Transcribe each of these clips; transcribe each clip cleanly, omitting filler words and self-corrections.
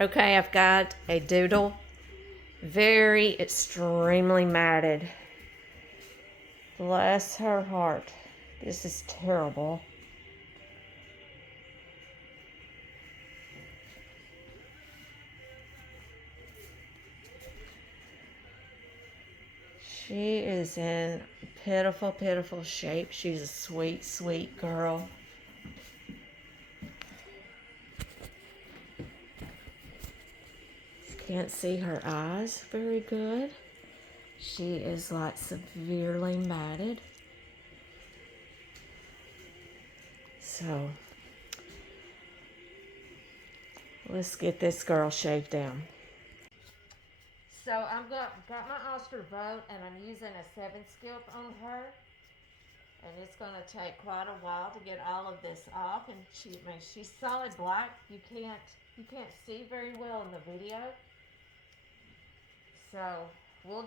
Okay, I've got a doodle, very extremely matted. Bless her heart. This is terrible. She is in pitiful, pitiful shape. She's a sweet, sweet girl. Can't see her eyes very good. She is like severely matted. So let's get this girl shaved down. So got my Oscar vote, and I'm using a 7-skip on her. And it's going to take quite a while to get all of this off. And she's solid black. You can't see very well in the video. So we'll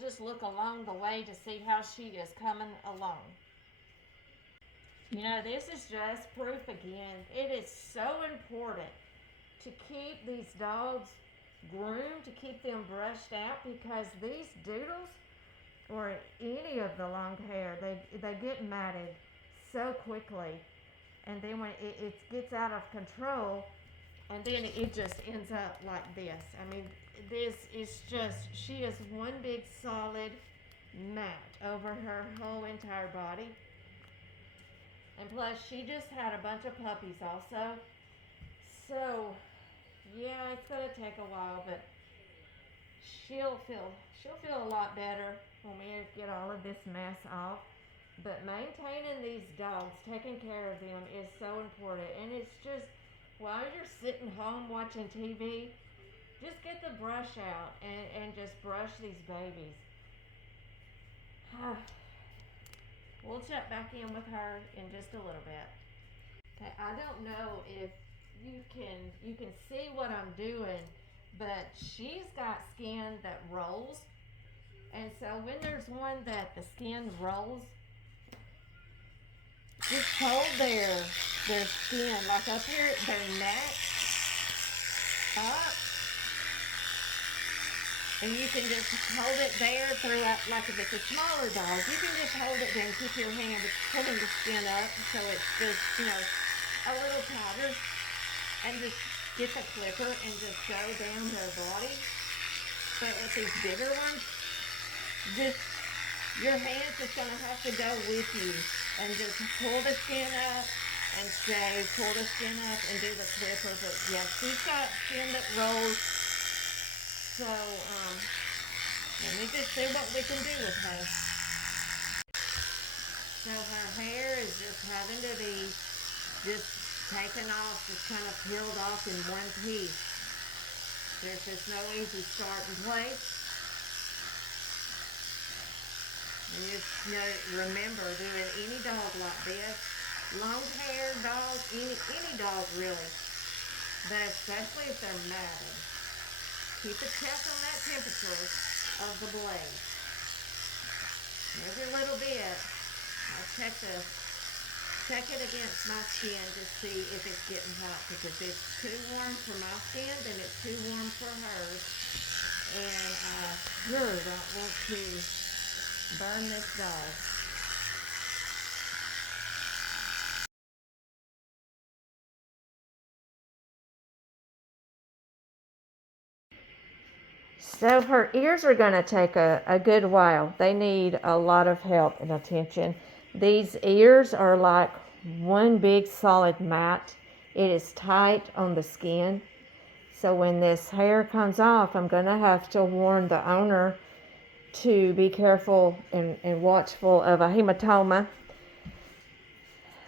just look along the way to see how she is coming along. You know, this is just proof again. It is so important to keep these dogs groomed, to keep them brushed out, because these doodles or any of the long hair, they get matted so quickly, and then when it gets out of control, and then it just ends up like this. I mean, this is just, she is one big solid mat over her whole entire body. And plus, she just had a bunch of puppies also. So, yeah, it's gonna take a while, but she'll feel a lot better when we get all of this mess off. But maintaining these dogs, taking care of them is so important. And it's just, while you're sitting home watching TV, just get the brush out and just brush these babies. We'll check back in with her in just a little bit. Okay, I don't know if you can see what I'm doing, but she's got skin that rolls. And so when there's one that the skin rolls, just hold their skin, like up here, their neck, up. And you can just hold it there throughout, like if it's a smaller dog, you can just hold it there and keep your hand pulling the skin up so it's just, a little tighter. And just get the clipper and just go down their body. But with these bigger ones, just your hand's just gonna have to go with you and just pull the skin up and say, pull the skin up and do the clipper. But yeah, she's got skin that rolls. So let me just see what we can do with her. So her hair is just having to be just taken off, just kind of peeled off in one piece. There's just no easy starting place. And just remember, doing any dog like this, long hair dog, any dog really, but especially if they're matted, keep a check on that temperature of the blade. Every little bit, I'll check it against my skin to see if it's getting hot, because if it's too warm for my skin, then it's too warm for hers. And I sure don't want to burn this dog. So her ears are going to take a good while. They need a lot of help and attention. These ears are like one big solid mat. It is tight on the skin. So when this hair comes off, I'm going to have to warn the owner to be careful and watchful of a hematoma.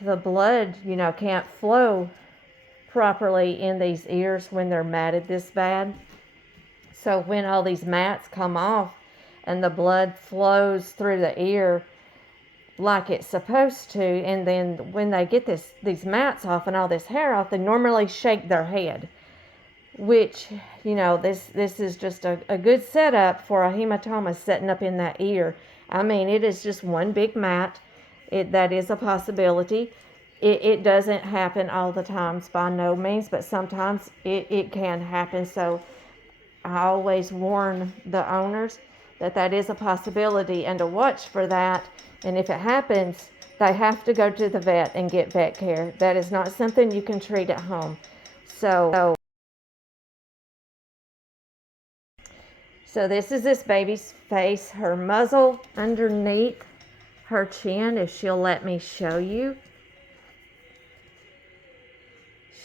The blood, can't flow properly in these ears when they're matted this bad. So when all these mats come off and the blood flows through the ear like it's supposed to, and then when they get these mats off and all this hair off, they normally shake their head, which, this is just a good setup for a hematoma setting up in that ear. I mean, it is just one big mat. That is a possibility. it doesn't happen all the times by no means, but sometimes it can happen. So I always warn the owners that that is a possibility and to watch for that. And if it happens, they have to go to the vet and get vet care. That is not something you can treat at home. So this is this baby's face, her muzzle underneath her chin, if she'll let me show you.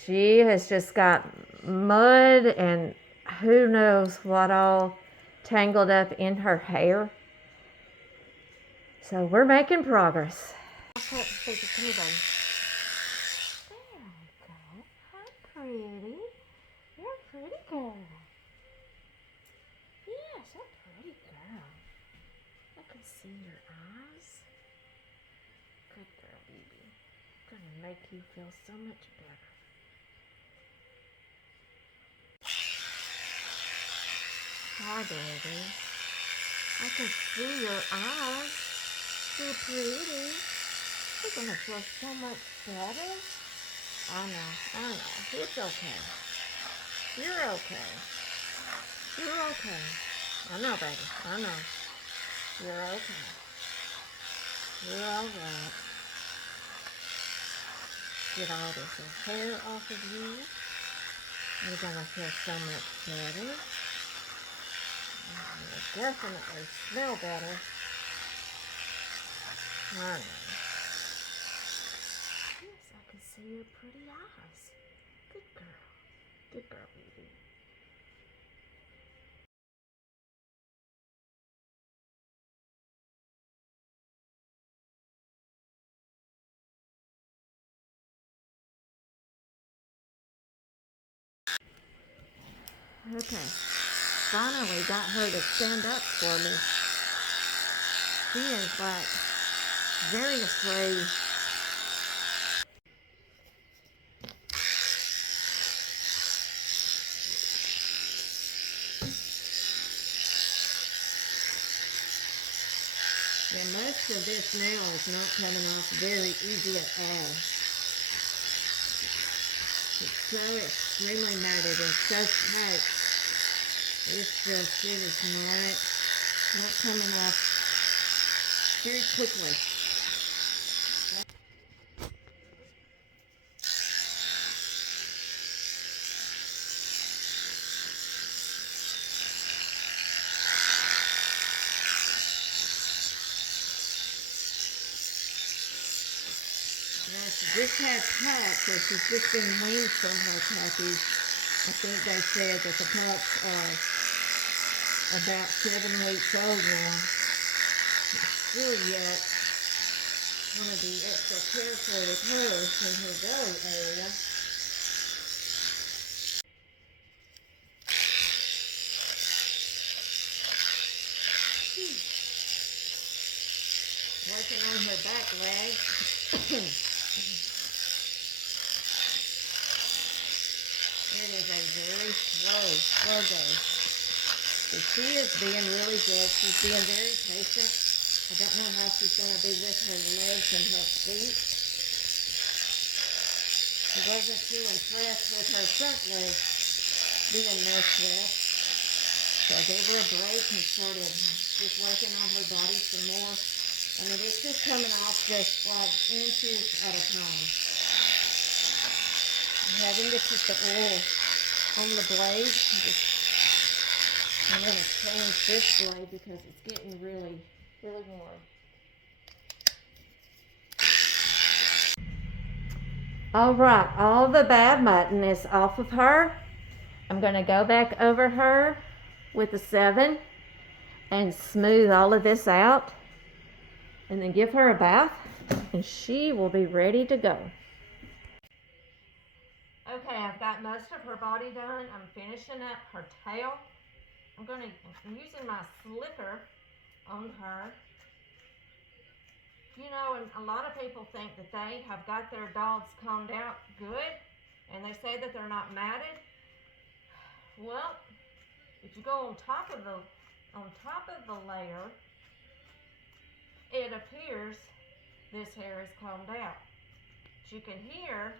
She has just got mud and who knows what all tangled up in her hair. So we're making progress. Okay, baby, come here, buddy. There we go. Hi, pretty. You're a pretty girl. Yes, a pretty girl. I can see your eyes. Good girl, baby. I'm gonna make you feel so much better. Hi, baby. I can see your eyes. You're pretty. You're gonna feel so much better. I know. It's okay. You're okay. You're okay. I know, baby. I know. You're okay. You're alright. Get all this hair off of you. You're gonna feel so much better. You'll definitely smell better. I know. Yes, I can see your pretty eyes. Good girl. Good girl, baby. Okay. Finally got her to stand up for me. She is like very afraid. And most of this nail is not coming off very easy at all. It's so extremely matted and so tight. It is not coming off very quickly. Now, she just had pups, so she's just been weaned from her puppies. I think they said that the pups are about 7 weeks old now. Still yet want to be extra careful with her in her belly area. Working on her back leg. It is a very slow day. But she is being really good. She's being very patient. I don't know how she's going to be with her legs and her feet. She wasn't too impressed with her front legs being messed with. So I gave her a break and started just working on her body some more. I mean, it's just coming off just like inches at a time. I'm having to put the oil on the blade. I'm going to change this blade because it's getting really, really warm. All right, all the bad mutton is off of her. I'm going to go back over her with the 7 and smooth all of this out and then give her a bath and she will be ready to go. Okay, I've got most of her body done. I'm finishing up her tail. I'm using my slicker on her. You know, and a lot of people think that they have got their dogs combed out good, and they say that they're not matted. Well, if you go on top of the layer, it appears this hair is combed out. But you can hear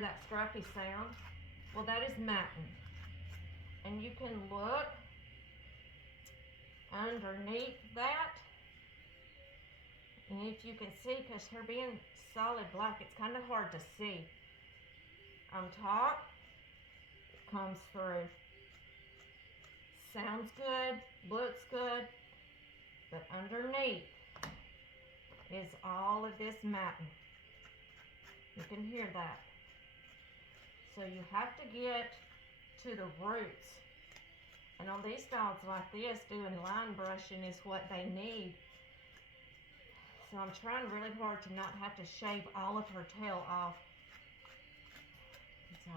that scruffy sound. Well, that is matting. And you can look underneath that. And if you can see, because her being solid black, it's kind of hard to see. On top, it comes through. Sounds good, looks good, but underneath is all of this matting. You can hear that. So you have to get to the roots. And on these dogs like this, doing line brushing is what they need. So I'm trying really hard to not have to shave all of her tail off. So,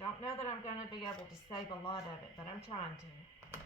don't know that I'm going to be able to save a lot of it, but I'm trying to.